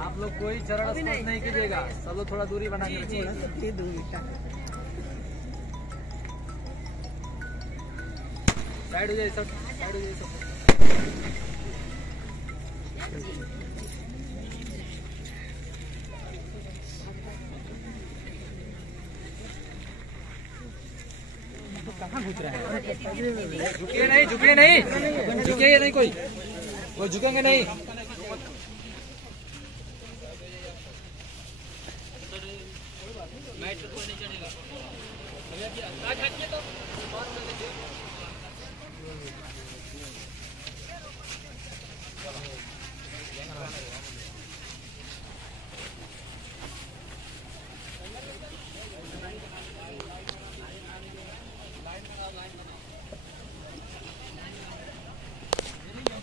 आप लोग कोई चरण स्पर्श नहीं कीजिएगा, सब लोग थोड़ा दूरी बना के रखिए। साइड हो जाए सब, साइड हो जाए सब। कहाँ घुस रहा है? झुकिए नहीं, झुकिए नहीं, झुकिए नहीं, कोई झुकेंगे नहीं।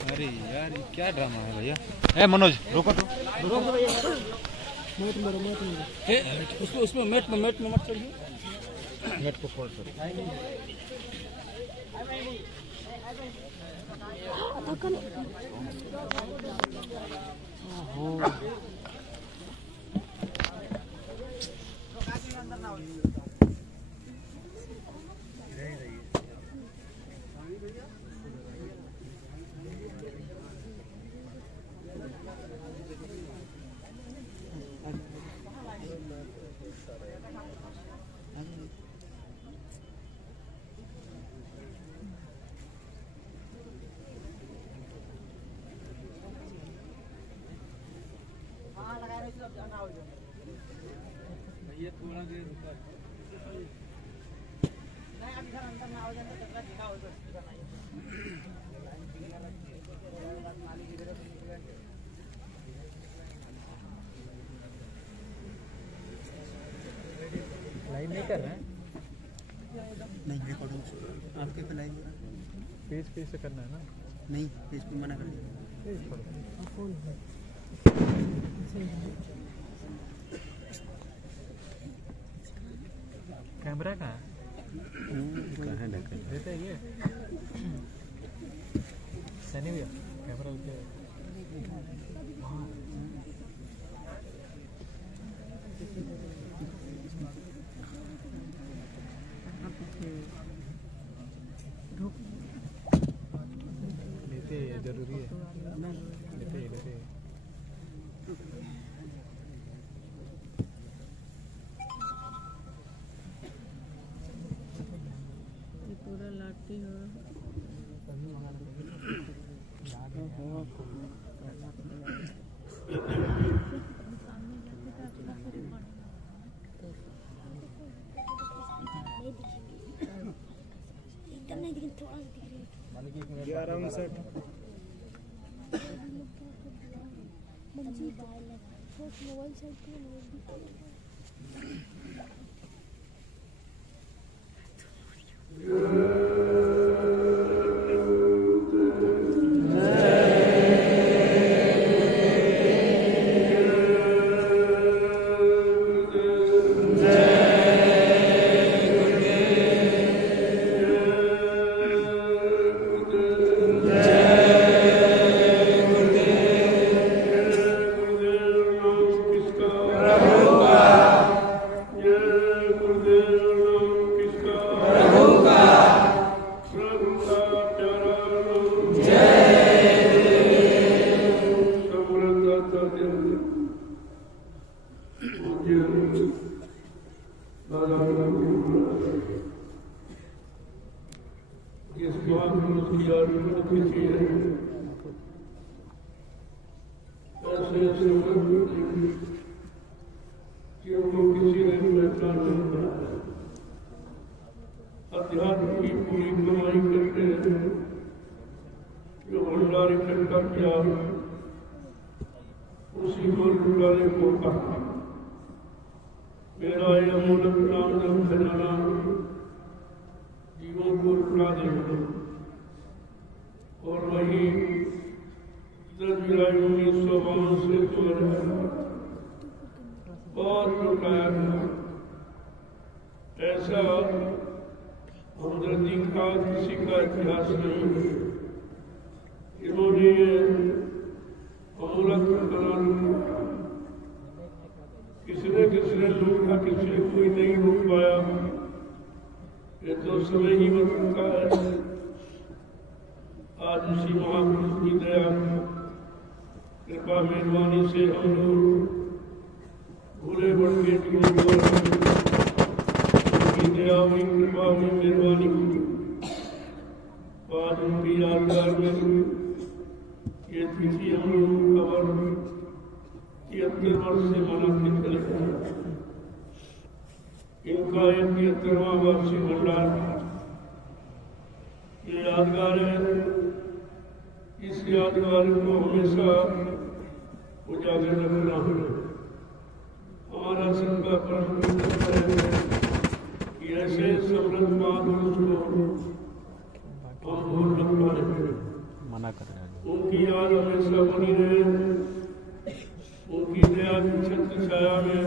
अरे यार क्या ड्रामा है भैया। ए मनोज रोको तो, रोको भैया। उसमें मेट में मत चढ़िए, नेट को खोल दो। भैया थोड़ा देर रुका। नहीं अब इधर अंदर ना हो जाए तो तक दिखा हो तो लाइव नहीं कर रहे हैं? नहीं रिकॉर्डिंग आपके पे लाइव पेज से करना है ना? नहीं पेज पे मना कर दिया। कैमरा कहाँ है? देते हैं ये सनी भैया कैमरा लेते जरूरी है, लेते पूरा लाठी हो एकदम नहीं दिख थोड़ा दिख रही है आराम से। मोबाइल साइड अध्यात्म की पूरी कमाई करते हैं, जो भंडार इकट्ठा किया उसी को लुटाने को कहा। मेरा यह मूलक नाम जब खजाना जीवों को लुटा देगा और वही जुलाई 1952 से 2008 बहुत लुटाया गया। ऐसा हमदर्दी का किसी का इतिहास नहीं है। इन्होंने अमूलक करार किसी ने लूटा, किसी ने कोई नहीं लूट पाया। ये तो समय ही बन चुका है। आज उसी महापुरुष की दया कृपा मेहरबानी से हम लोग भूले भटके उनकी दया हुई, कृपा हुई, मेहरबानी हुई। आज उनकी यादगार में ये तिथि हम लोग खबर 73 वर्ष से मनाते चले गए। इनका 73वां वार्षिक भंडार ये यादगार है। इस यादगार को हमेशा उजागर रखना है। हमारा संकल्प है कि ऐसे समृद्ध महापुरुष को हम भूल न पाए। मना कर रहे हैं। उनकी याद हमेशा बनी रहे। उनकी दया की छत्र छाया में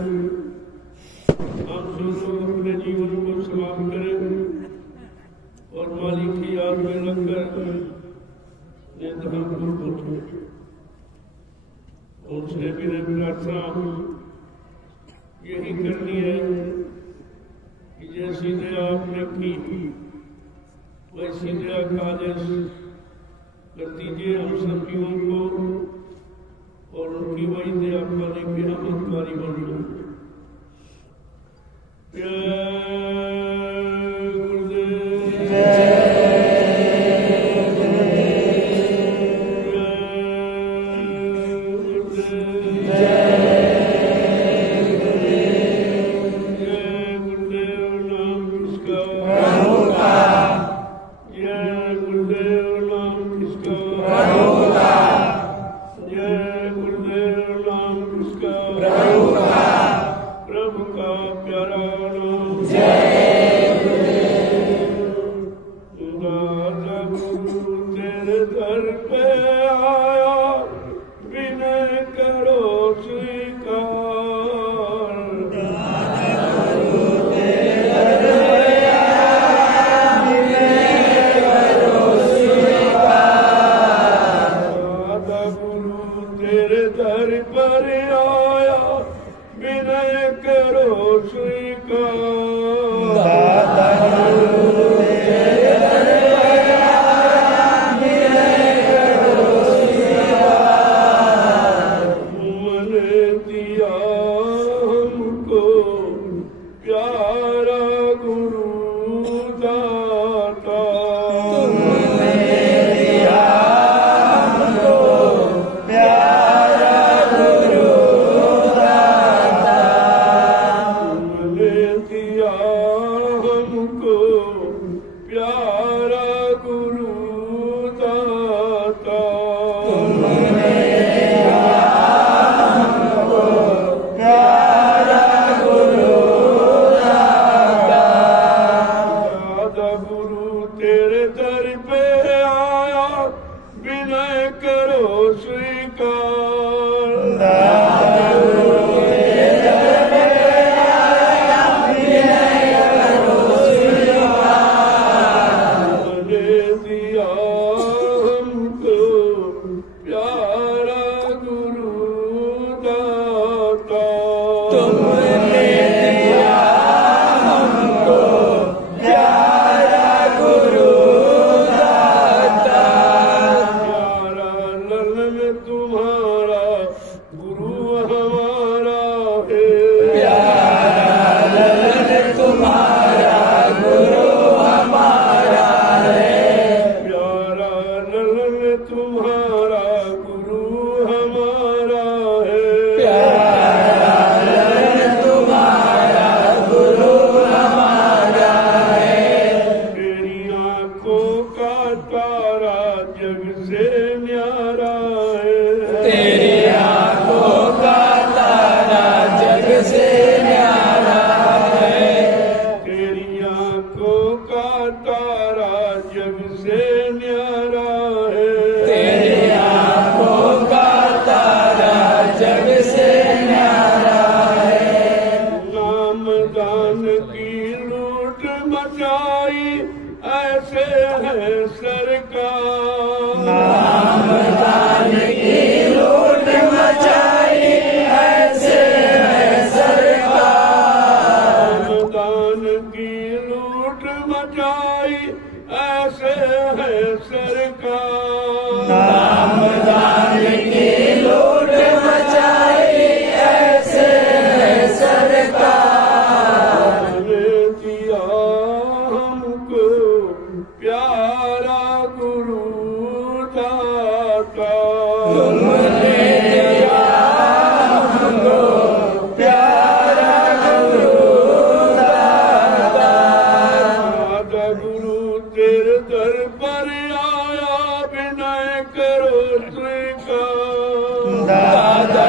हम सब लोग अपने जीवन को समाप्त करें और मालिक की याद में लगकर निर्धन को पहुंचे। उनसे भी प्रार्थना यही करनी है कि जैसी दया आपने की वैसी दया का आदेश कर दीजिए हम सब जीवन को और उनकी वही दया पाने के हम अधिकारी बन जाए।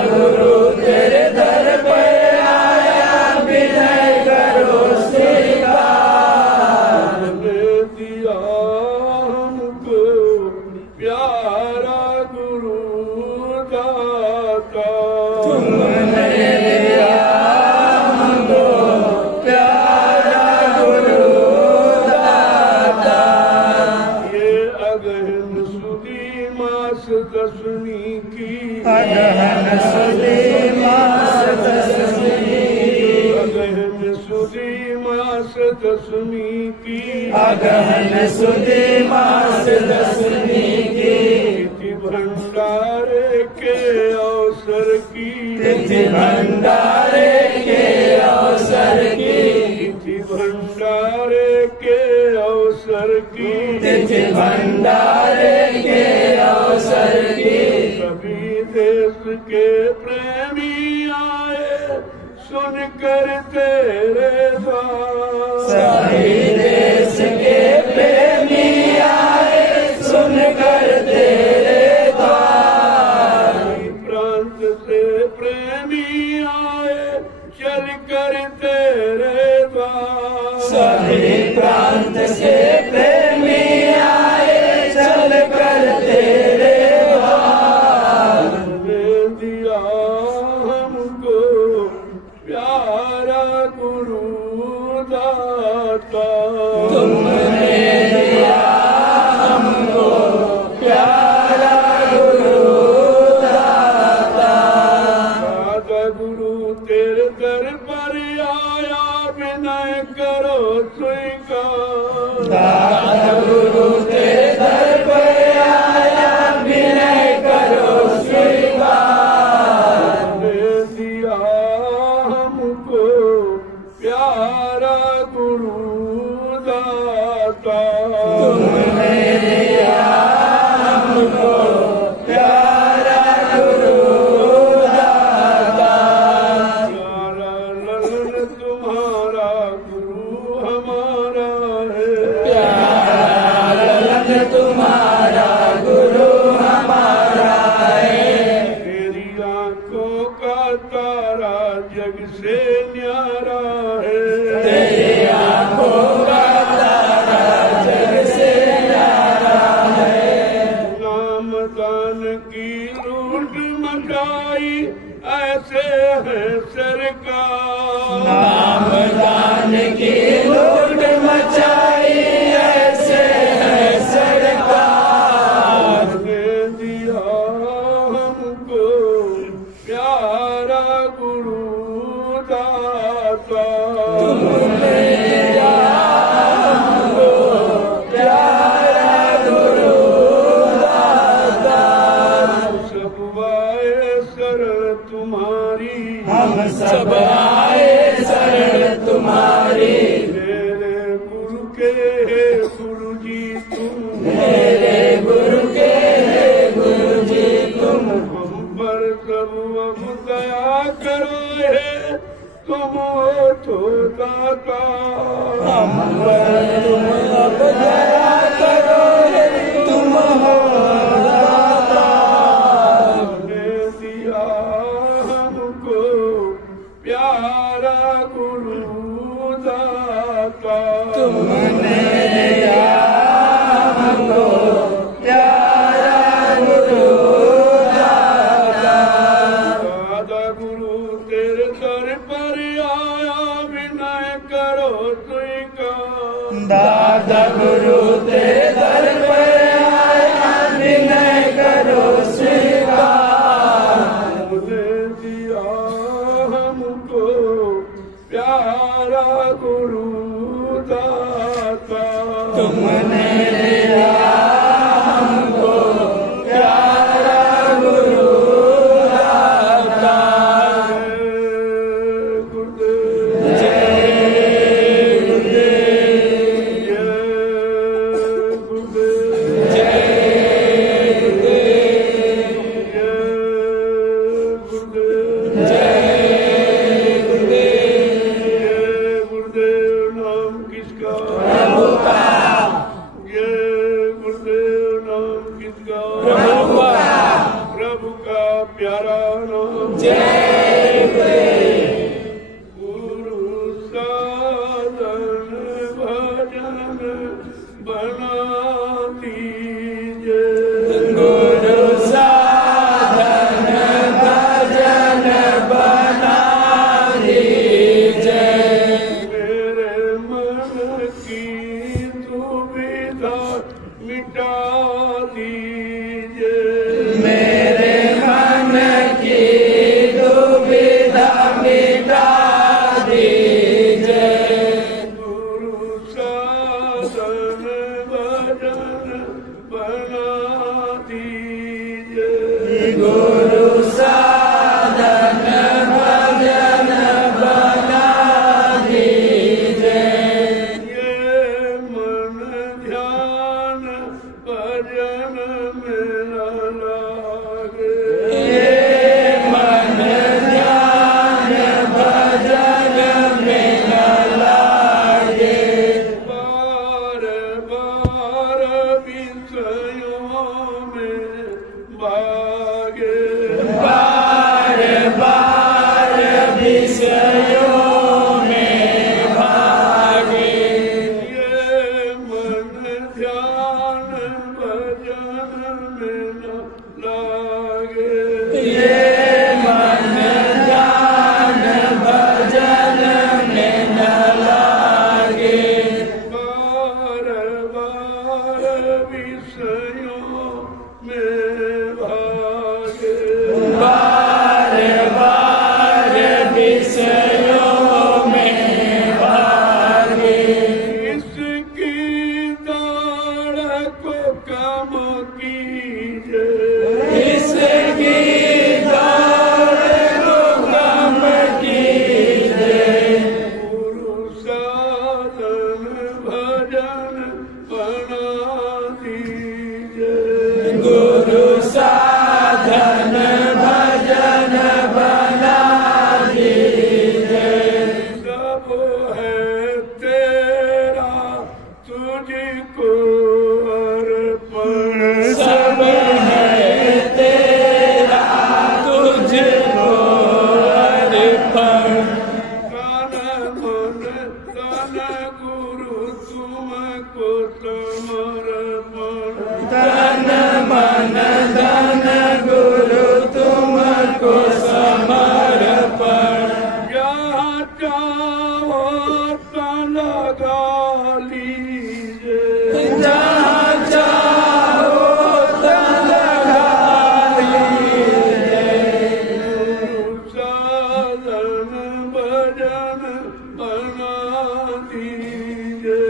गुरु तेरे दर पर आया विनय करो स्वीकार। तुमने दिया हमको प्यारा गुरु दाता। तुमने दिया हमको प्यारा गुरु दाता। ये अगहन सुदी मास दसवीं की, अगहन सुदी मास दसवीं, अगहन सुदी मास दसवीं की, अगहन सुदी मास दसवीं की। तिथि भंडारे के अवसर की, तिथि भंडारे के अवसर की, तिथि भंडारे के अवसर की, तिथि भंडारे के अवसर की। सभी देश के प्रेमी आए सुनकर तेरे द्वार। सभी देश के प्रेमी आए सुनकर तेरे द्वार। प्रांत से प्रेमी आए चल कर तेरे द्वार। सभी प्रांत से प्रेमी आए चल कर तेरे द्वार। तुमने दिया हमको प्यारा गुरु दाता। तुमने दिया हमको प्यारा गुरु दाता। दादा गुरु तेरे दर पर आया विनय करो स्वीकार। दादा गुरु तेरे दर पर आया विनय करो स्वीकार। तुमने दिया हमको प्यारा गुरु दाता। तुमने दिया हमको प्यारा गुरु दाता। प्यारा ललन तुम्हारा गुरु हमारा है। प्यारा ललन तुम्हारा गुरु हमारा है। तेरी आंखों का तारा जग से न्यारा है। तेरी आंखों का तारा जग से न्यारा है। नामदान की लूट मचाई ऐसे है सरकार। नामदान की लूट मचाई ऐसे है सरकार। तुमने दिया हमको प्यारा गुरु दाता। तुमने दिया हमको प्यारा गुरु दाता। सब आए शरण तुम्हारी, हम सब आए शरण तुम्हारी। मेरे गुरु के गुरु जी तुम, मेरे गुरु के गुरु जी तुम। हम पर सब अब दया करो है तुम हो तो दाता। हम पर तुम अब दया करो हे तुम हो दाता। तुमने दिया हमको प्यारा गुरु दाता। तुमने दिया हमको प्यारा गुरु दाता। दादा गुरु तेरे दर पर आया विनय करो स्वीकार। दादा गुरु तेरे दर पर आया विनय करो स्वीकार। तुमने दिया हमको प्यारा प्यारा नाम जय गुरु साधन भजन बना दीजे गुरु साधन भजन बना दीजे मेरे मन की दुविधा मिटा दीजे मेरे मन की दुविधा मिटा दीजे गुरु साधन भजन बना दीजे गुरु साधन भजन बना दीजे ये मन ध्यान भजन मेरा लागे ये मन ध्यान भजन में न लागे बार बार विषयों में भागे बार बार विषयों में भागे ये मन ध्यान भजन में न लागे ये मन ध्यान भजन में न लागे बार बार विषयों में भागे बार बार विषयों में भागे इसकी दाढ़ को कम कीजे इसकी दौड़ को कम कीजिए गुरु साधन भजन बना दीजे गुरु साधन भजन बना दीजिए सब है तेरा तुझको अर्पण सब है तेरा तुझको अर्पण तन मन तन गुरु तुमको समर्पण तन मन धन गुरु तुमको समर्पण जहाँ चाहो तन लगा लीजे जहाँ चाहो तन लगा लीजिए गुरु साधन भजन बना दीजे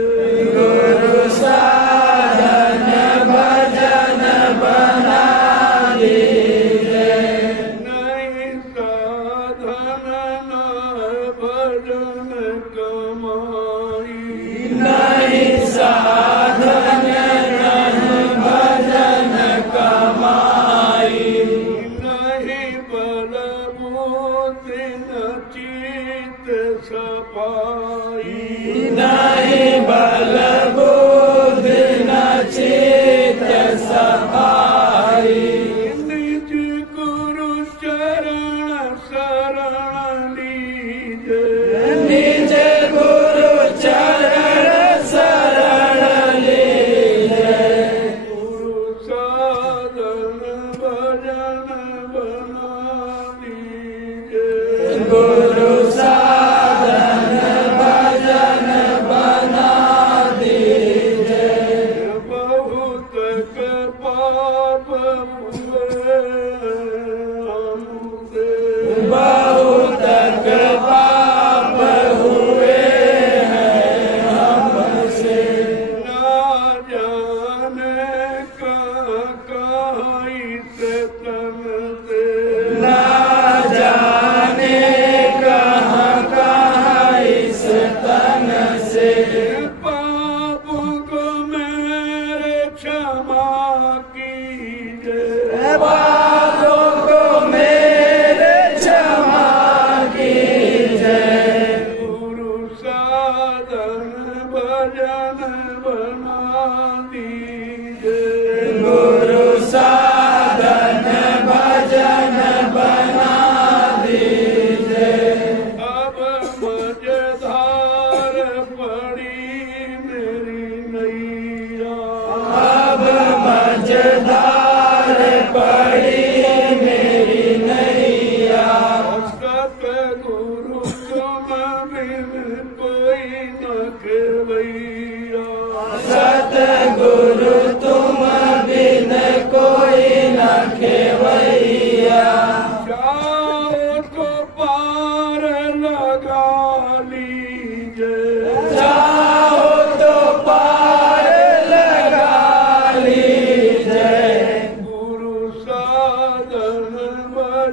गुरु साधन भजन बना दीजिए नहीं साधन न भजन कमाई नहीं साधन नहीं भजन कमाई नहीं बल बुद्धि न चित सफाई नहीं बल बुद्धि न चित सफाई निज गुरु चरण शरण लीजे निज गुरु चरण शरण लीजिए गुरु साधन भजन बना दीजे गुरु साधन भजन बना दीजिए बहुत के पाप हुए हमसे बहुत पाप हुए हैं हमसे ना जाने कहाँ इस तन से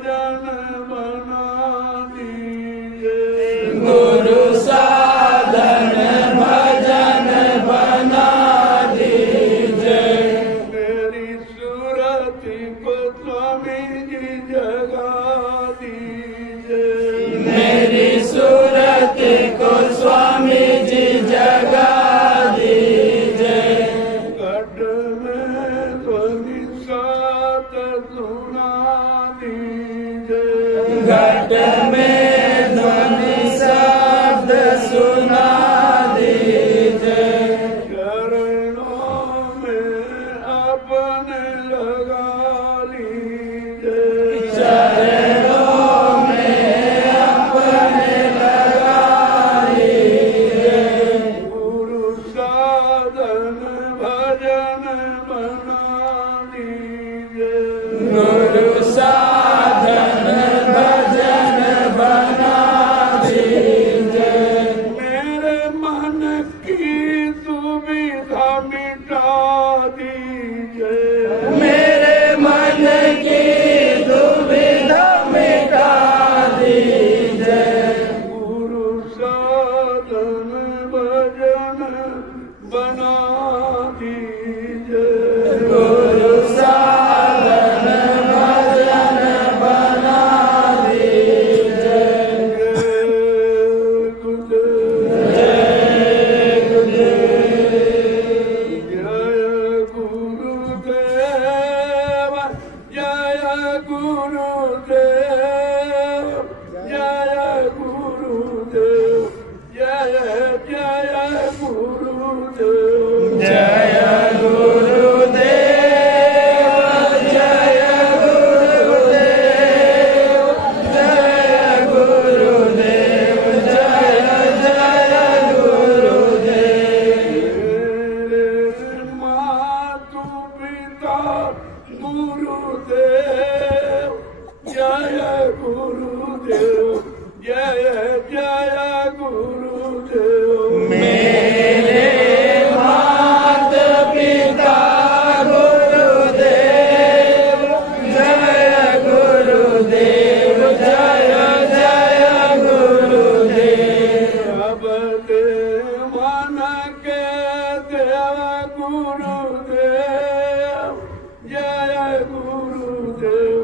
भजन बना दीजे। गुरु साधन भजन बना दीजे। मेरी सूरत को स्वामी जी जगा दीजे। मेरी सूरत को स्वामी जी जगा दीजे। घट में ध्वनि सात सुना दीजे। घट में ध्वनि शब्द सुना दीजे। चरणों में अपने लगा लीजे। चरणों में अपने लगा लीजे। गुरु साधन भजन बना दीजे। गुरु साधन भजन बना दीजे। मेरे मन की सुविधा मिटा दीजे। मेरे मन की दुविधा मिटा दीजे। गुरु साधन भजन बना दीजे। गुरु साधन भजन बना दीजे। गुरुदेव जय गुरुदेव। जय गुरुदेव। जय गुरुदेव। जय गुरुदेव। जय जय गुरुदेव। जय गुरुदेव। जय गुरुदेव। जय गुरुदेव। जय जय गुरुदेव। मेरे मातु पिता गुरुदेव। जय गुरुदेव। जय जय गुरुदेव। मेरे मात पिता गुरुदेव। जय गुरुदेव। जय जय गुरुदेव। सब मन के देव गुरुदेव। जय गुरुदेव।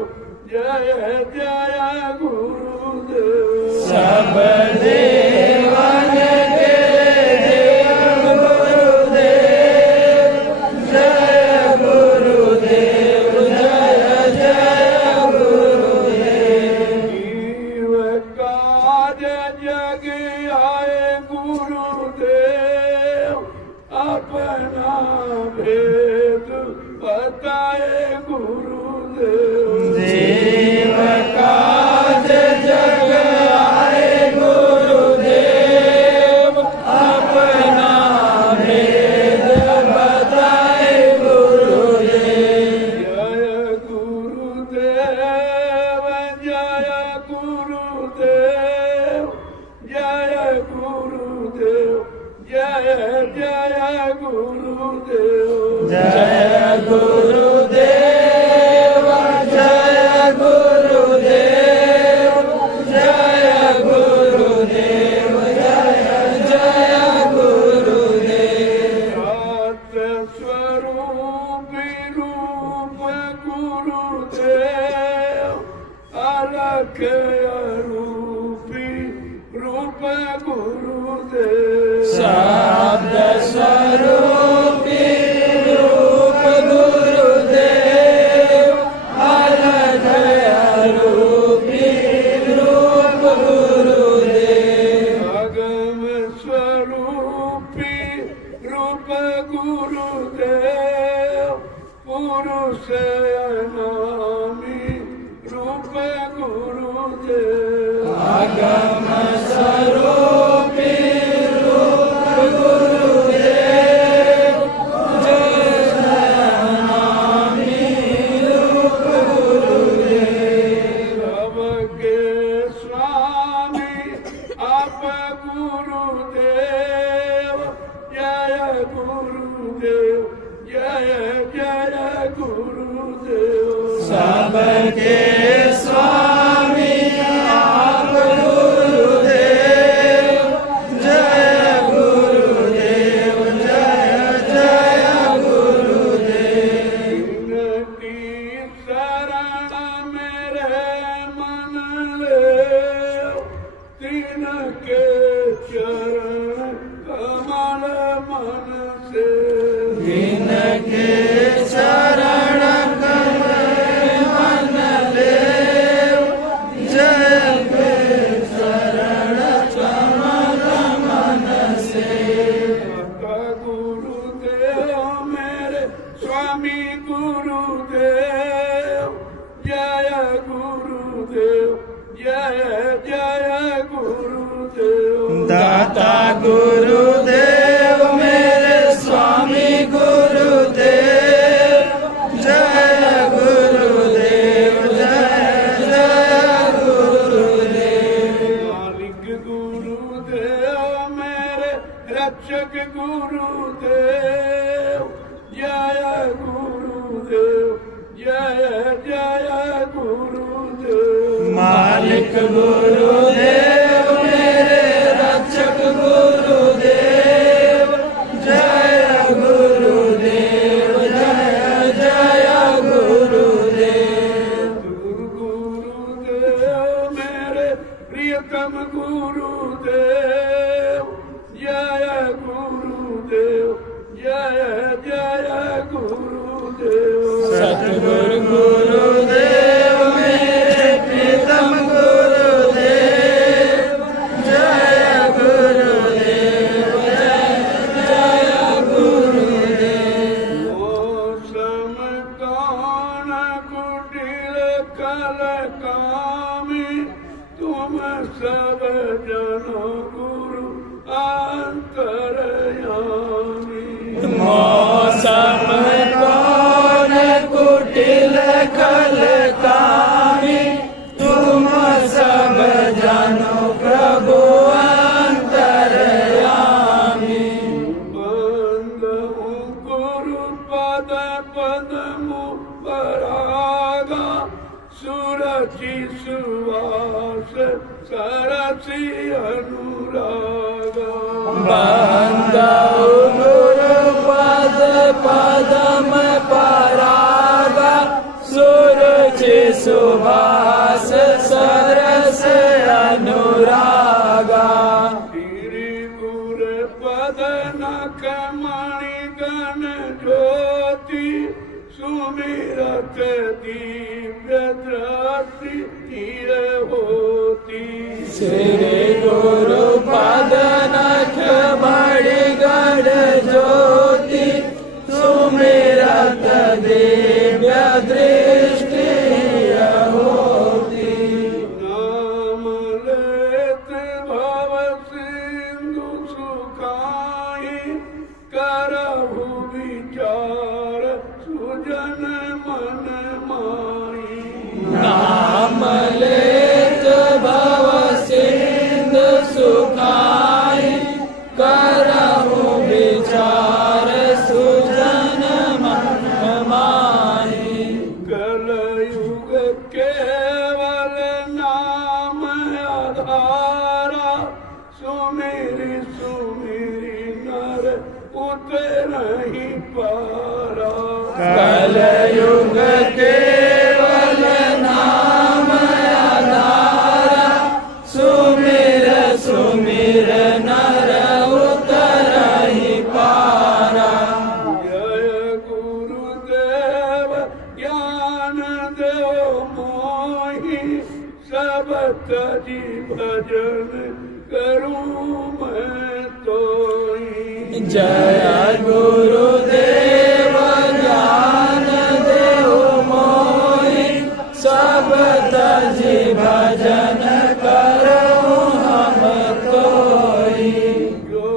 जय जय गुरुदेव। सब देवन के देव गुरुदेव। जय गुरुदेव। जय जय गुरुदेव। जीव काज जग आए गुरुदेव। अपना भेद बताए गुरुदेव। जीव काज जग आए गुरुदेव। अपना भेद बताए गुरुदेव। जय गुरुदेव। जय गुरुदेव। जय गुरुदेव। जय जय गुरुदेव। जय गुरुदेव। जय गुरुदेव। जय गुरुदेव। जय जय गुरुदेव। सत्य स्वरूप रूप गुरुदेव। अलख अरूपी रूप गुरुदेव। शब्द स्वरूपी रूप गुरुदेव। अलग रूपी रूप गुरुदेव। अगम स्वरूपी रूप गुरुदेव। पुरुष अनामी रूप गुरुदेव। अगम स्वरूपी रूप गुरुदेव। जगन्नामी रूप गुरुदेव। सबके स्वामी आप गुरुदेव। जय गुरुदेव। जय जय गुरुदेव। सबके स्वामी के चरण कमल मन से जिनके शरण कमल मन ले जय के शरण कमल मन से। गुरुदेव मेरे स्वामी गुरुदेव जय गुरुदेव जय जय गुरुदेव। दाता गुरुदेव मेरे स्वामी गुरुदेव जय गुरुदेव जय जय गुरुदेव। मालिक गुरुदेव मेरे रक्षक गुरुदेव जय गुरुदेव जय जय गुरुदेव। मालिक गुरुदेव मेरे रक्षक गुरुदेव जय गुरुदेव जय जय गुरुदेव। गुरुदेव मेरे प्रियतम गुरुदेव जय गुरुदेव जय जय गुरुदेव। सतगुरु गुरुदेव मेरे प्रीतम गुरुदेव जय गुरुदेव जय जय गुरुदेव। मौसम कौन कुटिल कल कामी तुम सब जनो गुरु अंतरयामी। मौसम कौन कुटिल खल कामी तुम सब जानो प्रभु अंतरयामी। बंदहु गुरु पद पदमु परागा सुरचि सुवास सरसि अनुरागा। बंदहु गुरु पद पदम परागा सुरुचि सुभाष सरस अनुरागा। श्री गुरु पद नख मणि गण ज्योति सुमिरत दिव्य दृष्टि हीर होती। श्री गुरु पद नख मणि गण ज्योति सुमिरत दिव्य दृष्टि होती। नाम लेत भव सिंधु सुखाई करहु विचार सुजन मन माई। नाम लेत भव सिंधु सुखाई करहु विचार सुजन मन माई। कलयुग केवल नाम आधारा सुमेरी सुमेरी नर उतरहि पारा। कलयुग केवल नाम आधारा सुमिर सुमिर नर उतरहि पारा। जय गुरुदेव ज्ञान देव मोहि सब तजी भजन करूं मैं तोई। जय गुरुदेव ज्ञान देव मोहि सब तजी भजन करूं हम कोई। जो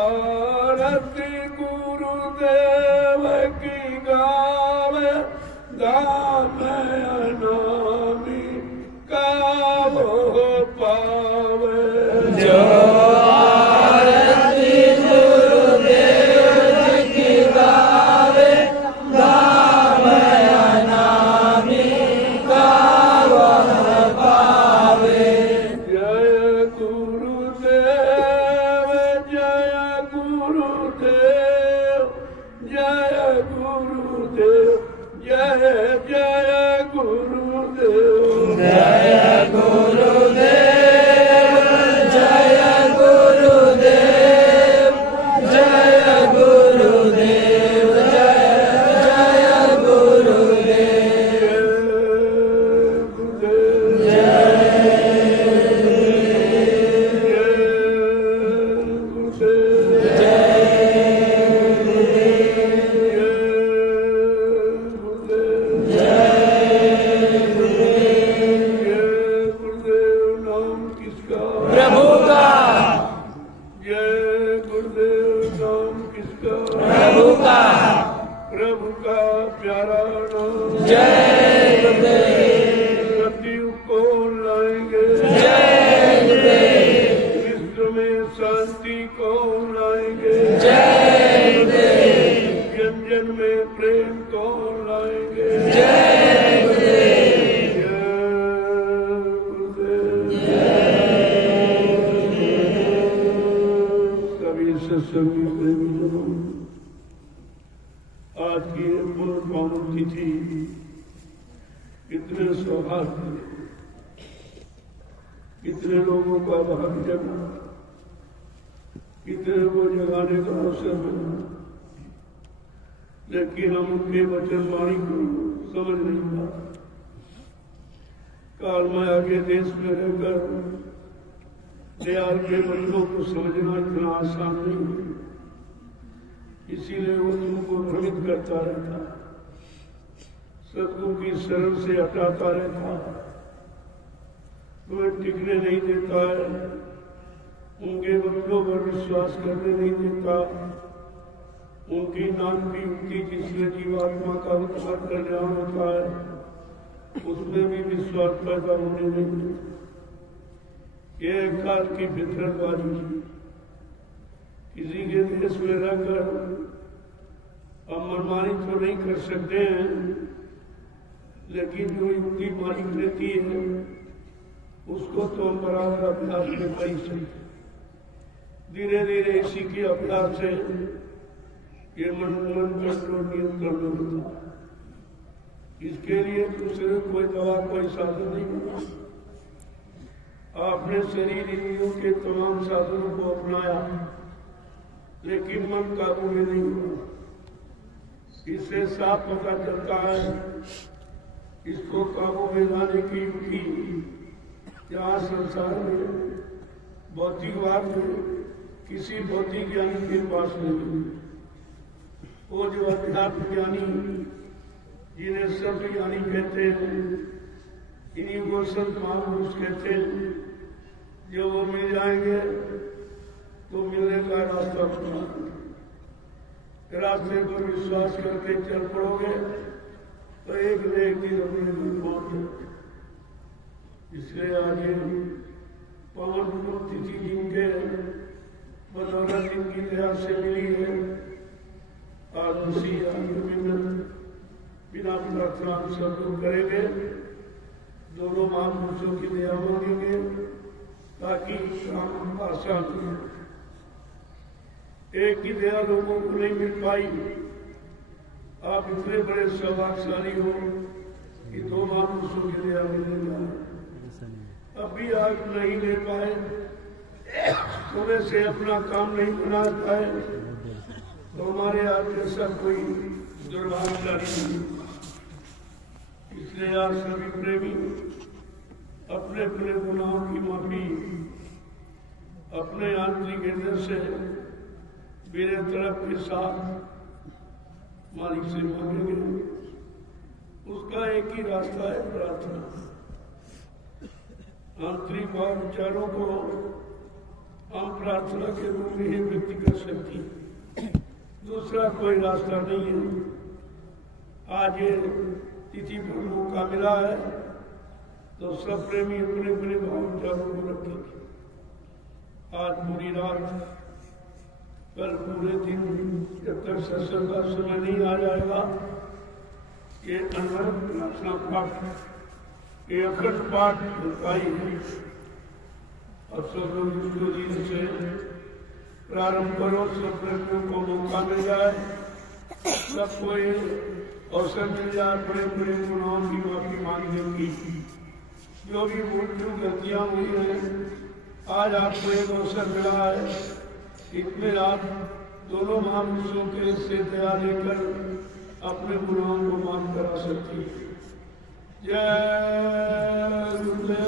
आरती गुरुदेव की गावे दाम अनामी का वो पावे। जो आरती गुरुदेव की गावे दाम अनामी का वह पावे। सौभाग्य, कितने लोगों का भाग्य जगा, कितने को जगाने का अवसर मिला, लेकिन हम उनके वचन वाणी को समझ नहीं पाते। काल माया के देश में रहकर दयाल के वचनों को समझना इतना आसान नहीं है, इसीलिए वो तुमको भ्रमित करता रहता, सदगुरु की शरण से हटाता रहता, तुम्हें टिकने नहीं देता है, उनके वचनों पर विश्वास करने नहीं देता, उनकी नाम की युक्ति जिसमें जीवात्मा का उद्धार कल्याण होता है उसमें भी विश्वास पैदा होने नहीं देता। ये काल की फितरतबाजी, किसी के देश में रहकर हम मनमानी तो नहीं कर सकते हैं, लेकिन जो युक्ति मालिक लेती है उसको तो हम बराबर अभ्यास में कर ही सकते। धीरे धीरे इसी के अभ्यास से ये मन कंट्रोल नियंत्रण में होता है। इसके लिए दूसरे कोई दवा कोई साधन नहीं होता। आपने शरीर इंद्रियों के तमाम साधनों को अपनाया, लेकिन मन काबू में नहीं हुआ। इससे साफ पता चलता है इसको काबू में लाने की युक्ति यहाँ संसार में भौतिकवाद में किसी भौतिक ज्ञानी के पास नहीं। वो जो अध्यात्म ज्ञानी जिन्हें संत ज्ञानी कहते हैं, इन्हीं को संत महापुरुष कहते हैं, जो वो मिल जाएंगे तो मिलने का रास्ता खुला। रास्ते पर विश्वास करके चल पड़ोगे तो एक न एक दिन अपने घर पहुंच जाओगे। इसलिए आज पवन तिथि जिनके बदौलत जिनकी दया से मिली है, आज उसी बिना प्रार्थना सब लोग करेंगे, दोनों महापुरुषों की दया मांगेंगे ताकि काम आसान हो। एक की दया लोगों को नहीं मिल पाई, आप इतने बड़े सौभाग्यशाली हो कि दो महापुरुषों की दया मिलने वाले। अभी आज नहीं ले पाए, थोड़े से अपना काम नहीं बना पाए, तो हमारे आज जैसा कोई दुर्भाग्यशाली नहीं। इसलिए आज सभी प्रेमी अपने अपने गुनाहों की माफी अपने आंतरिक हृदय से मेरे तरफ के साथ मालिक से मांगेंगे। उसका एक ही रास्ता है, प्रार्थना। आंतरिक भाव विचारों को हम प्रार्थना के रूप में ही व्यक्त कर सकती हैं, दूसरा कोई रास्ता नहीं है। आज ये तिथि पर मौका मिला है तो सब प्रेमी अपने अपने भाव विचारों को रखेंगे। आज पूरी रात, कल पूरे दिन, जब तक सत्संग का समय नहीं आ जाएगा, ये अनवरत प्रार्थना पाठ, ये अखंड पाठ होता ही है। और सब लोग इसको दिन से प्रारंभ करो, सब प्रेमियों को मौका मिल जाए, सबको अवसर मिल जाए बड़े बड़े गुनाहों की माफी मांगने की। जो भी भूल चूक गलतियां हुई हैं, आज आपको एक अवसर मिला है, इसमें आप दोनों महापुरुषों के से दया लेकर अपने गुनाहों को माफ करा सकती है। जय गुरुदेव,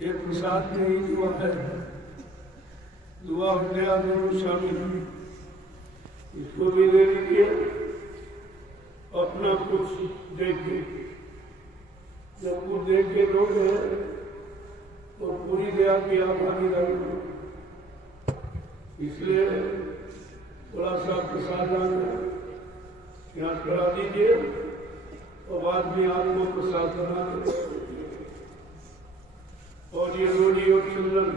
ये प्रसाद में ही दुआ है, दुआ गया दोनों शामिल, इसको भी ले लीजिए। अपना कुछ देखिए, जब कुछ देख के लोग हैं तो पूरी दया की आप भागीदारी, इसलिए थोड़ा सा प्रसाद यहाँ चढ़ा दीजिए और बाद में आपको प्रसाद बना दे। और ये रोटी और चंदन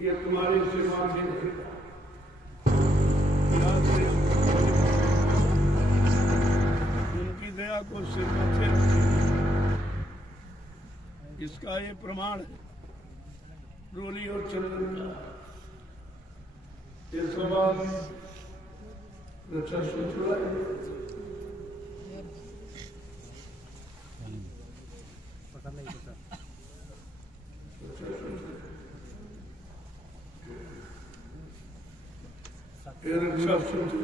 ये तुम्हारे सेवा में को सिर माथे रखेंगे। इसका ये प्रमाण है रोली और चंदन का। ये सवाल रक्षा सूत्र है। रक्षा सूत्र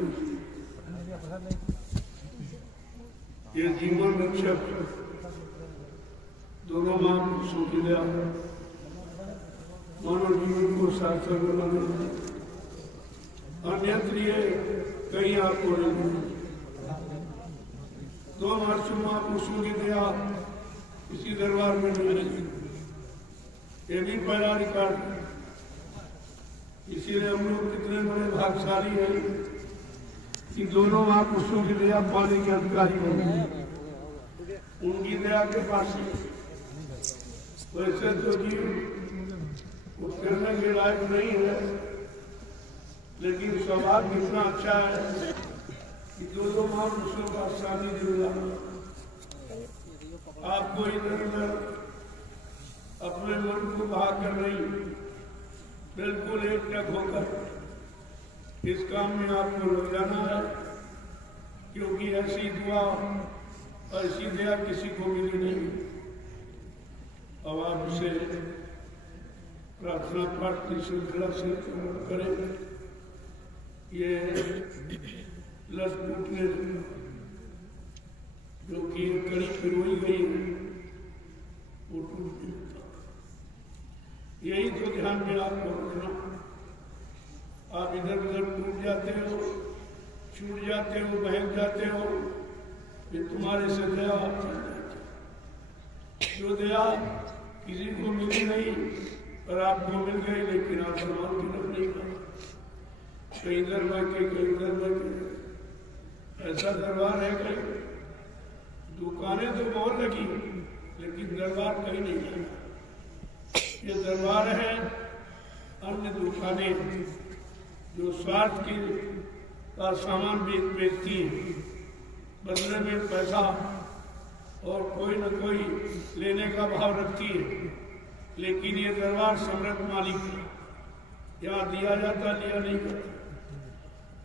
ये जीवन रक्षक दोनों महापुरुषों की दया मानव जीवन को सार्थक बनाने अन्यत्र ये कहीं आपको नहीं। दो महापुरुषों की दया इसी दरबार में नहीं रही। ये भी पहला रिकॉर्ड। इसीलिए हम लोग कितने बड़े भाग्यशाली हैं कि दोनों महापुरुषों की दया पाने के अधिकारी बने। उनकी दया के पास वैसे तो जीव वो करने के लायक नहीं है, लेकिन स्वभाव कितना अच्छा है कि दोनों महापुरुषों का सानिध्य मिला। आपको इधर उधर अपने मन को बहा कर नहीं, बिल्कुल एकटक होकर इस काम में आपको लग जाना है, क्योंकि ऐसी दुआ ऐसी दया किसी को मिली नहीं। अब आप उसे प्रार्थना पाठ की श्रृंखला से करें। ये लटपुट ने जो कि कड़ी पिरोई गई है वो टूट जाता। यही तो ध्यान में आपको रखना। आप इधर उधर टूट जाते हो, छूट जाते हो, बहक जाते हो, फिर तुम्हारे से दया जो दया किसी को मिली नहीं और आपको मिल गई, लेकिन आप समान की तरफ नहीं कर। कहीं इधर बैठे कहीं उधर बैठे, ऐसा दरबार है। कहीं दुकानें तो बहुत लगी, लेकिन दरबार कहीं नहीं है। ये दरबार है अन्य दुकानें जो स्वार्थ की का सामान बेचती है, बदले में पैसा और कोई न कोई लेने का भाव रखती है। लेकिन ये दरबार समृद्ध मालिक है, यहाँ दिया जाता लिया नहीं जाता।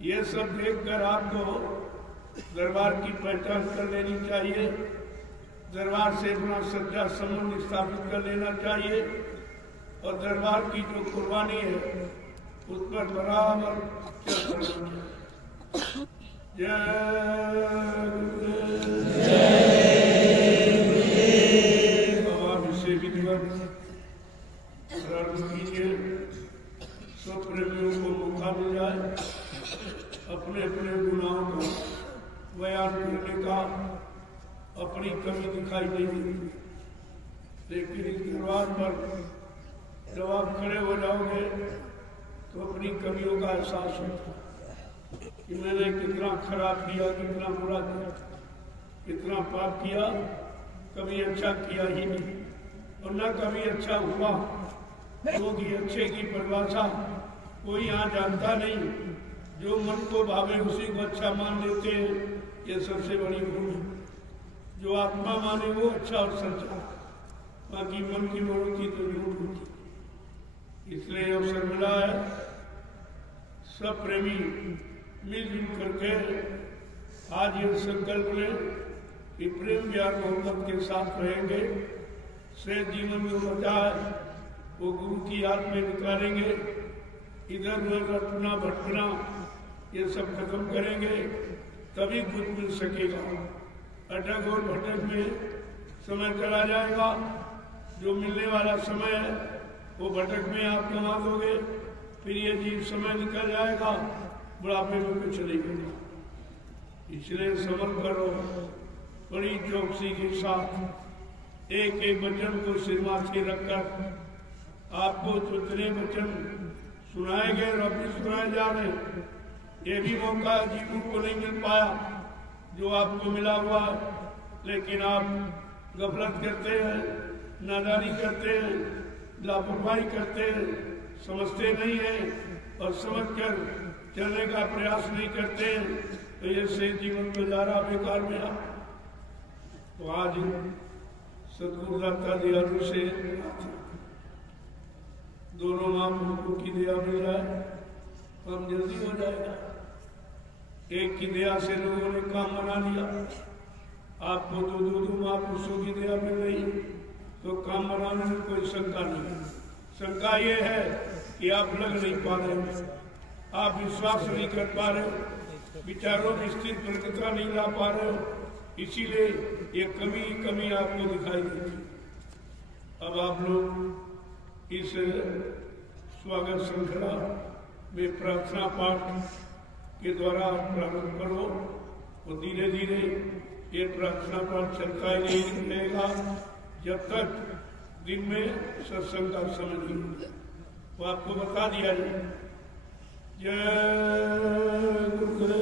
ये सब देखकर आपको दरबार की पहचान कर लेनी चाहिए, दरबार से अपना सच्चा संबंध स्थापित कर लेना चाहिए और दरबार की जो कुर्बानी है उस पर बराबर चलना। जय बाबा विषय विधिवत कीजिए, सब प्रेमियों को मौका मिल जाए अपने अपने गुनाहों का बयान करने का। अपनी कमी दिखाई नहीं देती, लेकिन इस दरबार पर जब आप खड़े हो जाओगे तो अपनी कमियों का एहसास होता कि मैंने कितना खराब किया, कितना बुरा किया, कितना पाप किया, कभी अच्छा किया ही नहीं और न कभी अच्छा हुआ। क्योंकि अच्छे की परिभाषा कोई यहाँ जानता नहीं, जो मन को भावे उसी को अच्छा मान लेते हैं। ये सबसे बड़ी भूल है। जो आत्मा माने वो अच्छा और सच्चा, बाकी मन की मनोती तो झूठ होती। इसलिए अवसर मिला है, सब प्रेमी मिलजुल करके आज ये संकल्प लें कि प्रेम प्यार मोहब्बत के साथ रहेंगे, से जीवन में बचा है वो गुरु की याद में निकालेंगे। इधर उधर रटना भटकना ये सब खत्म करेंगे, तभी कुछ मिल सकेगा। अटक और भटक में समय चला जाएगा। जो मिलने वाला समय है वो भटक में आप कमा दोगे, फिर ये जीव समय निकल जाएगा, बुढ़ापे में कुछ नहीं होगा। इसलिए समझ करो बड़ी चौकसी के साथ एक एक वचन को सिर माथे रखकर आपको जितने वचन सुनाए गए और अभी सुनाए जा रहे, ये भी मौका जीवों को नहीं मिल पाया जो आपको मिला हुआ है। लेकिन आप गफलत करते हैं, नादानी करते हैं, लापरवाही करते हैं, समझते नहीं हैं और समझकर चलने का प्रयास नहीं करते हैं, तो ये से जीवन गुजारा बेकार में तो आज सदगुरुदाता दयालु से दोनों महापुरुषों की दया मिल जाए काम जल्दी हो जाएगा। एक की दया से लोगों ने काम बना लिया, आपको दो महापुरुषों की दया मिल रही तो काम बनाने में कोई शंका नहीं। शंका ये है कि आप लग नहीं पा रहे हो, आप विश्वास नहीं कर पा रहे हो, विचारों में स्थिर प्रगति नहीं ला पा रहे हो, इसीलिए ये कमी आपको दिखाई देती। अब आप लोग इस स्वागत श्रृंखला में प्रार्थना पाठ के द्वारा प्रारंभ करो और धीरे धीरे ये प्रार्थना पाठ चलता ही नहीं रहेगा जब तक दिन में सत्संग का समय नहीं होगा। तो आपको बता दिया जाए। जय गुरुदेव।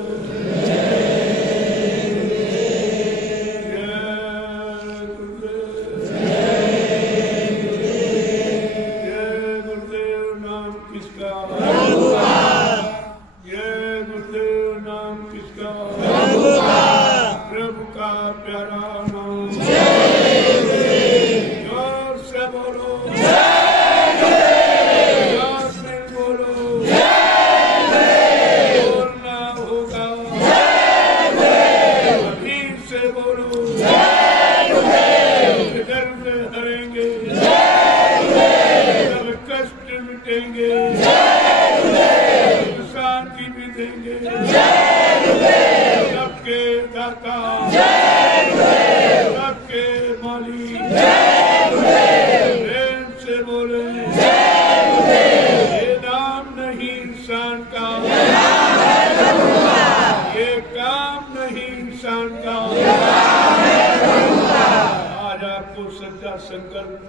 संकल्प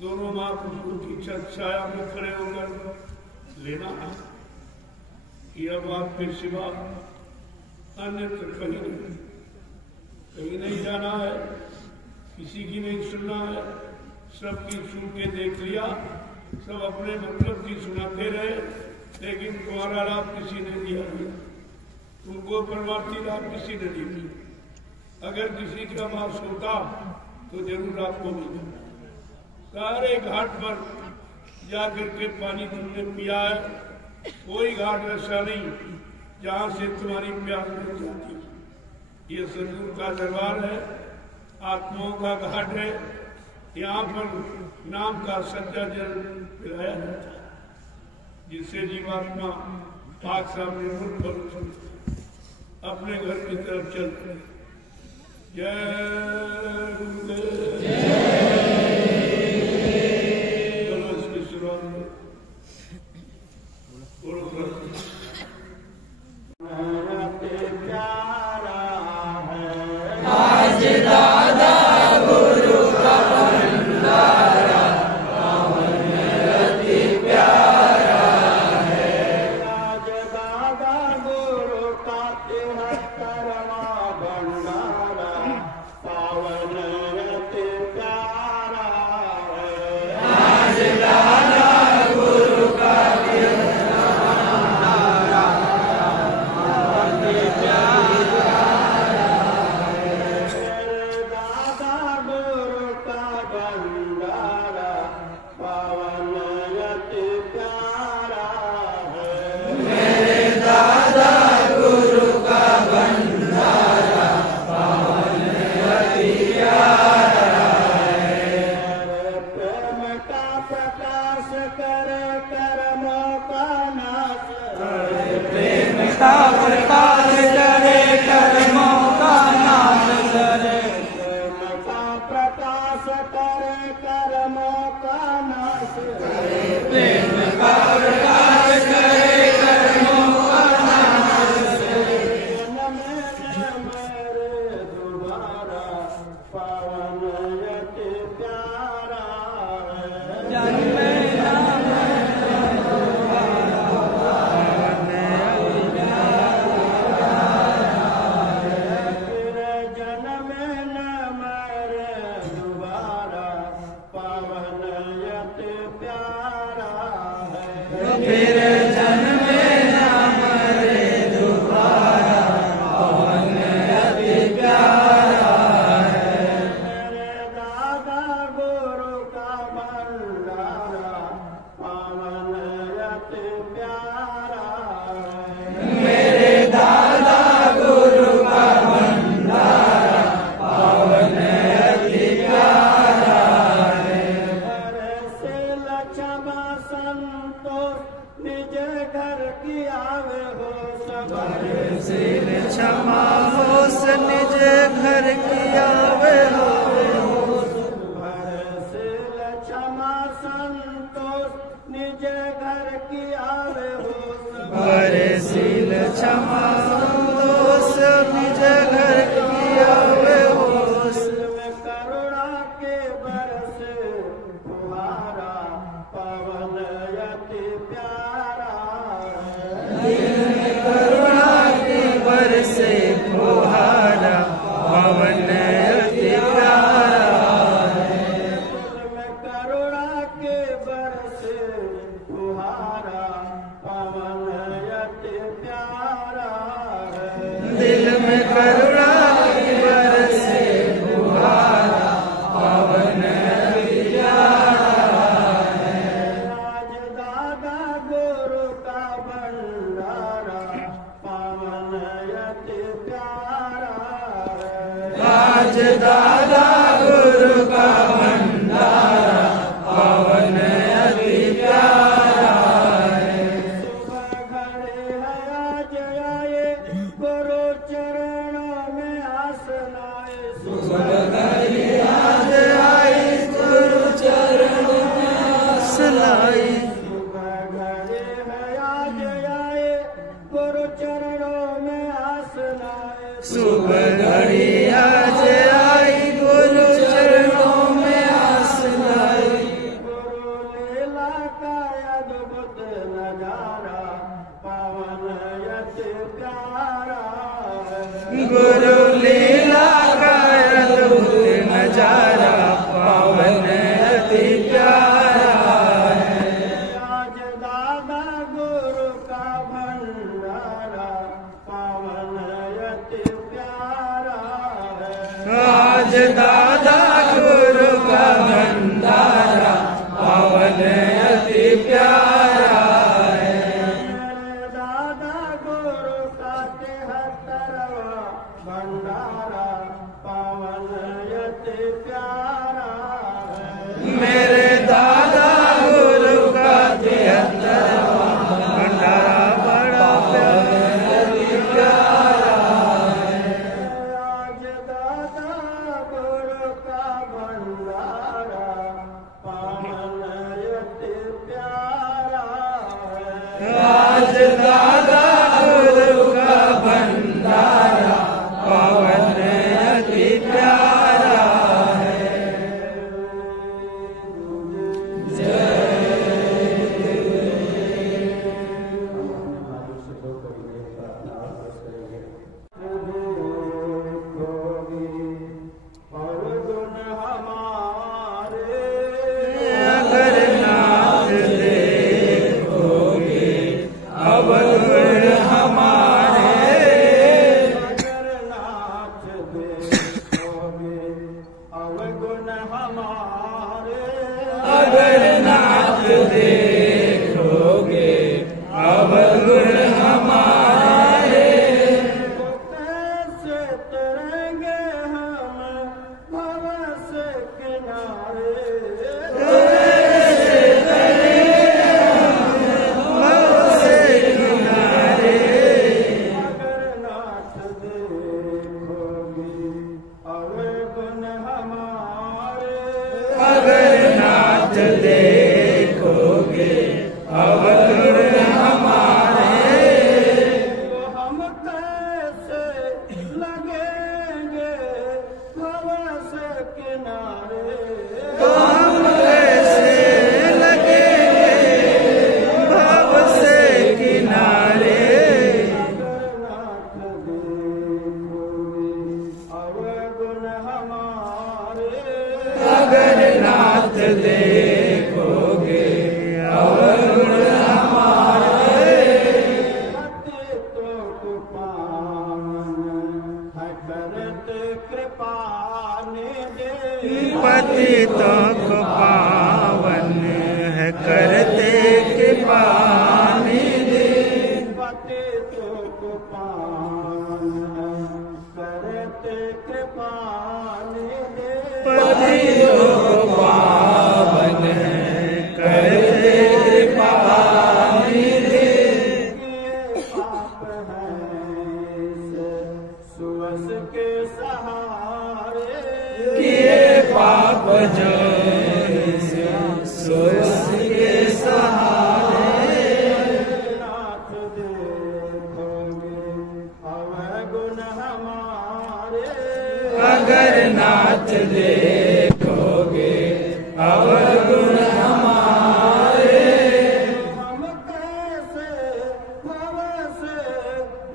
दोनों महापुरुषों की छाया में खड़े होकर लेना है कि अब आपके सिवा अन्यत्र कहीं नहीं जाना है, किसी की नहीं सुनना है। सबकी सुन के देख लिया, सब अपने मतलब की सुनाते रहे, लेकिन तुम्हारा लाभ किसी ने दिया नहीं, तुमको परमार्थी लाभ किसी ने नहीं दिया। अगर किसी का वास होता तो जरूर आपको मिला। सारे घाट पर जाकर के पानी तुमने पिया है, कोई घाट ऐसा नहीं जहां से तुम्हारी प्यास मिल जाती। ये सदगुरु का दरबार है, आत्माओं का घाट है। यहाँ पर नाम का सच्चा जल पिलाया जाता है, जिससे जीवात्मा पाक सामने मुख पर अपने घर की तरफ चलते हैं। जय गुरुदेव। चलो इसकी शुरुआत आज दादा गुरु का भंडारा पावन अति प्यारा है। आज दादा गुरु का 73वां भंडारा पावन अति आवे होश, भरसिल क्षमा संतोष निज घर की आवे होश, भरसिल क्षमा संतोष निज घर की आवे होश, में करुणा के बरस फुहारा पवन अति प्यारा, दिल में करुणा के बरसे फुहारा पवन अति प्यारा, दिल में करुणा के बरसे फुहारा पवन अति प्यारा, दिल में करुणा के बरसे फुहारा पवन अति प्यारा, राज दादा गुरु का भंडारा पवन अति प्यारा, राज दादा गुरु का भंडारा पवन अति प्यारा, सुबह घड़े आज आए गुरु चरणों में आसन आए, सुबह घड़े आज आए गुरु चरणों में आसन आए, सुबह घड़े आज आए गुरु चरणों में आसन आए, सुबह घड़ी आज आई गुरु चरणों में आसन आई, गुरु लीला का अद्भुत नजारा पवन अति प्यारा, गुरु लीला का अद्भुत नजारा पवन अति प्यारा, आज दादा गुरु का भंडारा पवन अति प्यारा, आज दादा गुरु का भंडारा पवन अति प्यारा, दादा गुरु का 73वां भंडारा पवन अति प्यारा, मेरे दादा गुरु का 73वां भंडारा बड़ा प्यारा, आज दादा गुरु का भंडारा पवन अति प्यारा, आज दादा गुरु का भंडारा पवन अति प्यारा, अगर नाथ देखोगे अब गुण हमारे, अगर नाथ देखोगे अब गुण हमारे, अगर नाथ देखोगे अब गुण हमारे, कैसे तरेंगे हम भव से किनारे, कैसे तरेंगे हम भव से किनारे, अगर नाथ देखोगे अब गुण हमारे, अगर नाथ देखोगे अब गुण हमारे, तो हम कैसे लगेंगे भव से किनारे, तो हम कैसे लगेंगे भव से किनारे, अगर नाथ देखोगे अब गुण हमारे, अगर नाथ देखोगे अब गुण हमारे, पतितों को पावन है करते कृपा निधि, पतितों को पावन है करते कृपा निधि, पतितों को पावन है करते कृपा निधि, पतितों को पावन है करते कृपा निधि, पाप है सुवस के सहारे, जो सो उसके सहारे नाथ देखोगे अवगुण हमारे अगर नाथ देखोगे अवगुण हमारे हम कैसे भव से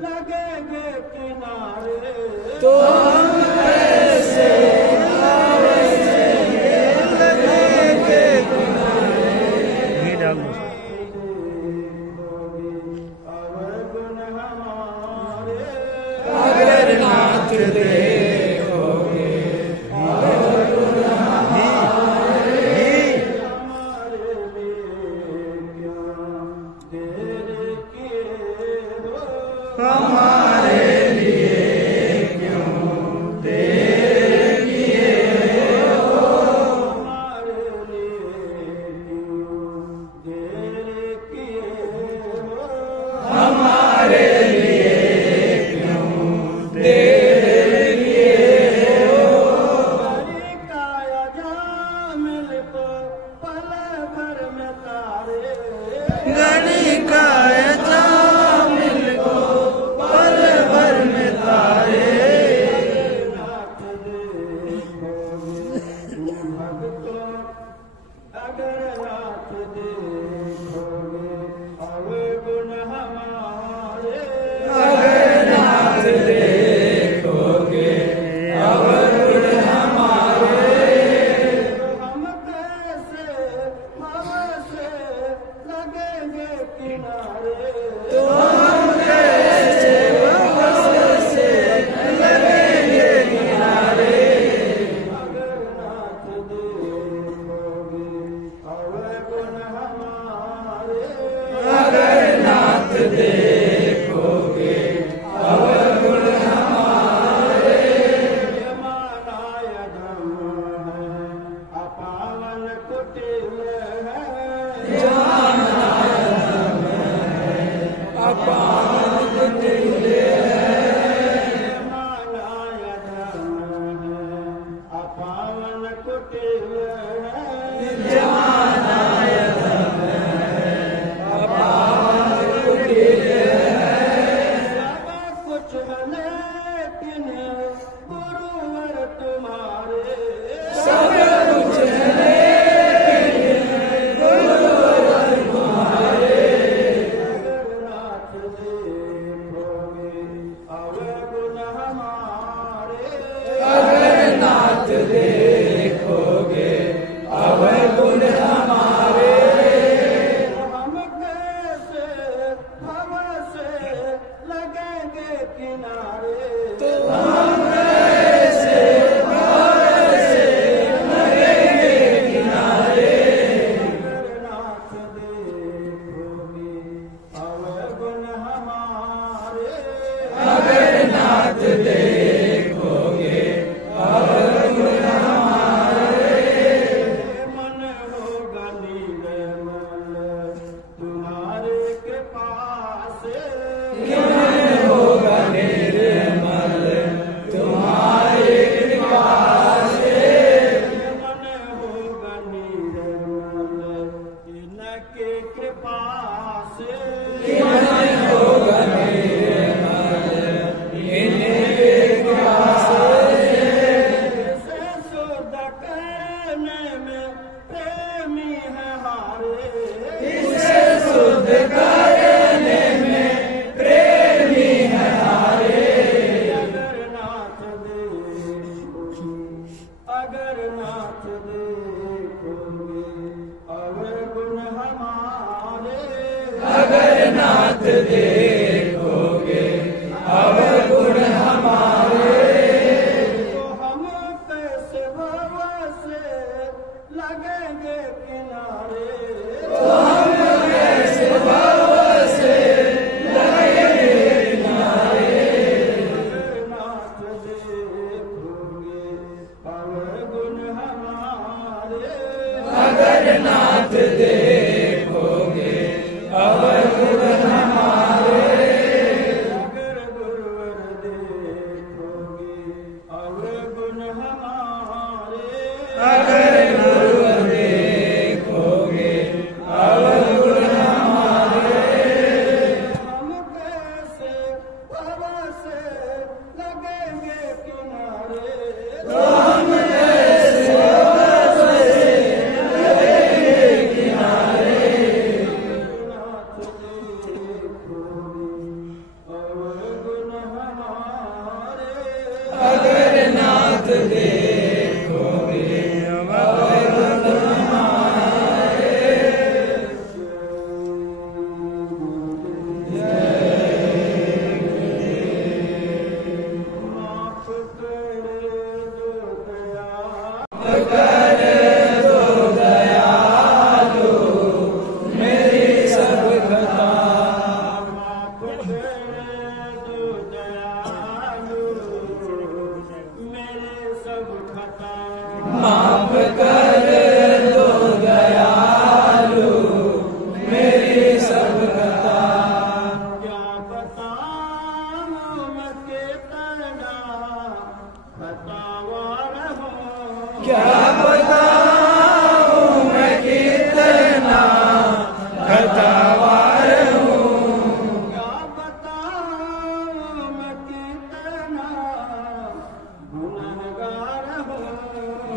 लगेंगे किनारे तो हम कैसे भाव से लगेंगे किनारे। ये डालो अवगुण हमारे अगर नाथ देखोगे अवगुण हमारे हमारे लिए क्या देर किए हो हमारे लिए क्यों देर किए हो हमारे लिए क्यों देर किए हो हमारे लिए क्यों देर किए हो हरि काया जामिल को पल भर में तारे गणी का जामिल को पल भर में तारे नाथ देखोगे भक्तों अगर नाथ देखोगे अवगुण हमारे अगर नाथ देखोगे अवगुण हमारे हम कैसे भव से लगेंगे किनारे तो हम कैसे भव से लगेंगे किनारे अगर नाथ देखोगे अवगुण हमारे अगर नाथ देखोगे अवगुण हमारे मानाय धम है अपावन कुटिल है अपान कुटिल मानाय धम है अपावन कुटिल है जमानाय अपान कुटिल सब कुछ है लेकिन गुरुवर तुम्हारे सब कुछ है लेकिन गुरुवर तुम्हारे अगर नाथ देखोगे अवगुण हमारे अगर नाथ देखोगे अवगुण हमारे हम कैसे भव से लगेंगे किनारे तो हम कैसे भाव से लगेंगे किनारे अगर नाथ देखोगे अवगुण हमारे अगर नाथ देखोगे अवगुण हमारे मन होगा निर्मल तुम्हारे कृपा से मन होगा निर्मल तुम्हारे कृपा से मन होगा निर्मल इनके कृपा से मन होगा निर्मल इनके कृपा से से शुद्ध करने में प्रेमी है हारे इसे शुद्ध करने में प्रेमी है हारे अगर नाथ देखोगे अगर नाथ देखोगे अवगुण हमारे अगर नाथ देखोगे अवगुण हमारे तो हम कैसे भव से लगेंगे किनारे तो हम कैसे भाव से लगेंगे किनारे अगर नाथ देखोगे अवगुण हमारे अगर नाथ देखोगे अवगुण हमारे अगर गुरुवर देखोगे अवगुण हमारे अगर देखोगे अवगुण हमारे। करे दो दयालु मेरी सब खता। माफ कर दो दयालु मेरी सब खता। क्या बताऊं मैं कितना खतावार हूँ। क्या बताऊं मैं कितना खतावार हूँ। क्या बताऊं मैं कितना गुनहगार हूँ।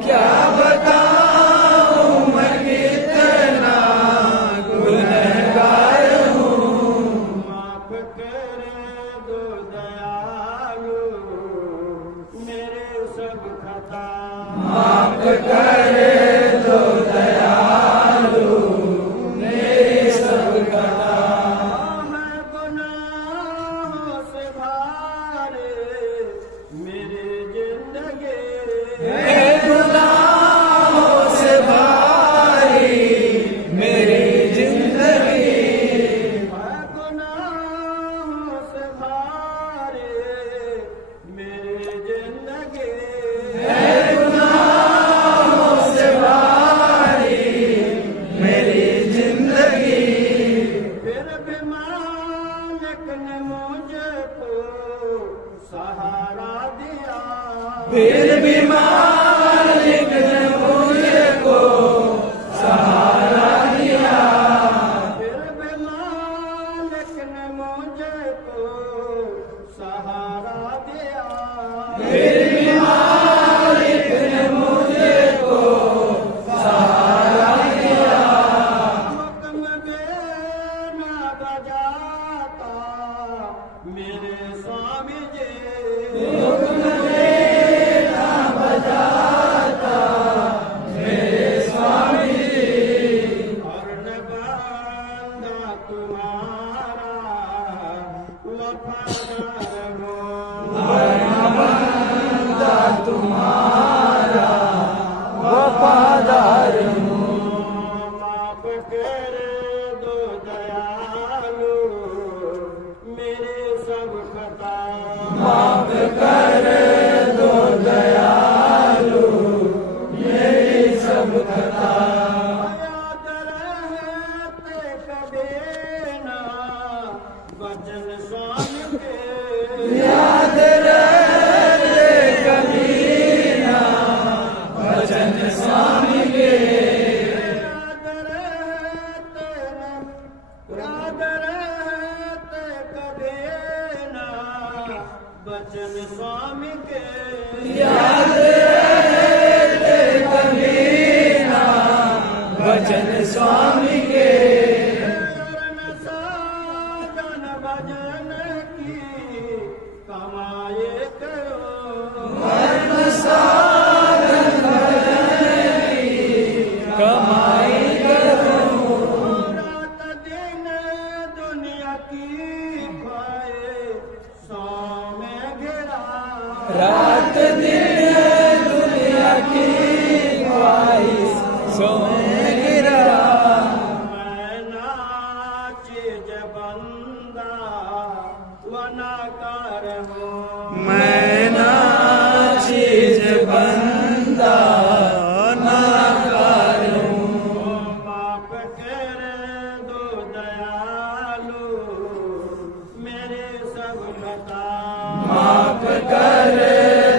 क्या बताऊं मैं कितना गुनहगार हूँ। माफ करे दो दयालु मेरे सब खता। माफ करे दो दयालु मेरी सब खता। मैं गुनाहों से भारे मेरी जिंदगी। मैं गुनाहों से भारी मेरी जिंदगी। मैं गुनाहों से भारे मेरी जिंदगी। मैं गुनाहों से भारी मेरी जिंदगी। फिर भी मालिक ने मुझको सहारा दिया। फिर भी मालिक ने मुझको सहारा दिया। फिर भी मालिक ने मुझको सहारा दिया। फिर भी मालिक ने मुझको सहारा दिया। हुक्म देना बजाता मेरे स्वामी जी। हुक्म देना बजाता मेरे स्वामी जी। और न बंदा तुम्हारा वफादार हो। बंदा तुम्हारा वफादार हूँ। माफ करे दो दयालु मेरे सब खता। माफ कर दो दयालु मेरी सब खता। याद रहते कभी ना वचन स्वामी के। याद रहते कभी ना वचन स्वामी के। याद रहते कभी ना वचन स्वामी के। याद रहते कभी ना वचन स्वामी के। साधन भजन की कमाए करो। वर्ण साधन भजन की कमाई करो। रात दिन दुनिया की ख्वाहिशों में घिरा। रात दिन दुनिया की ख्वाहिशों में गिरा। मैं नाचिज बंदा वनाकार हूँ। मैं नाचीज बंदा नाकार हूँ। माफ करे दो दयालु मेरे सब खता। माफ कर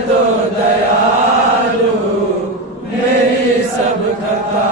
दो दयालु मेरी सब खता।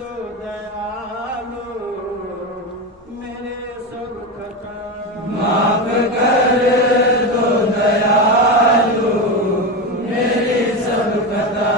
दो दयालु मेरे सब खता माफ कर दो दयालु मेरी सब खता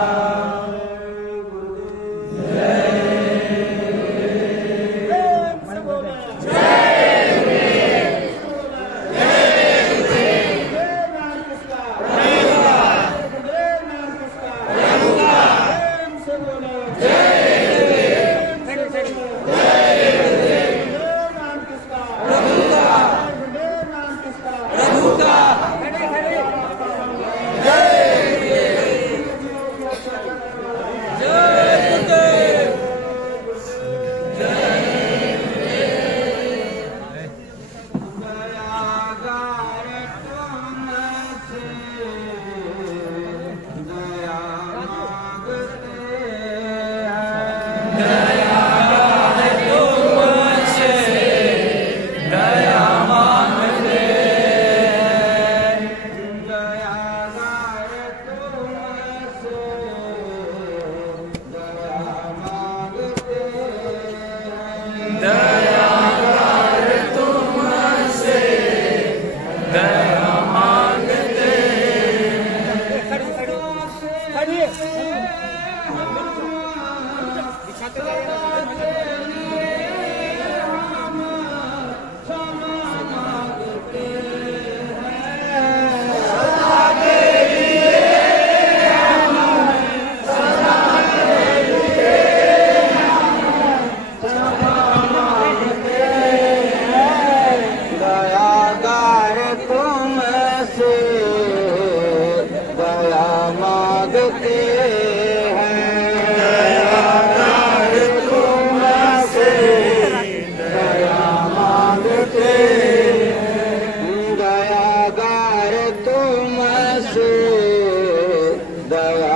दया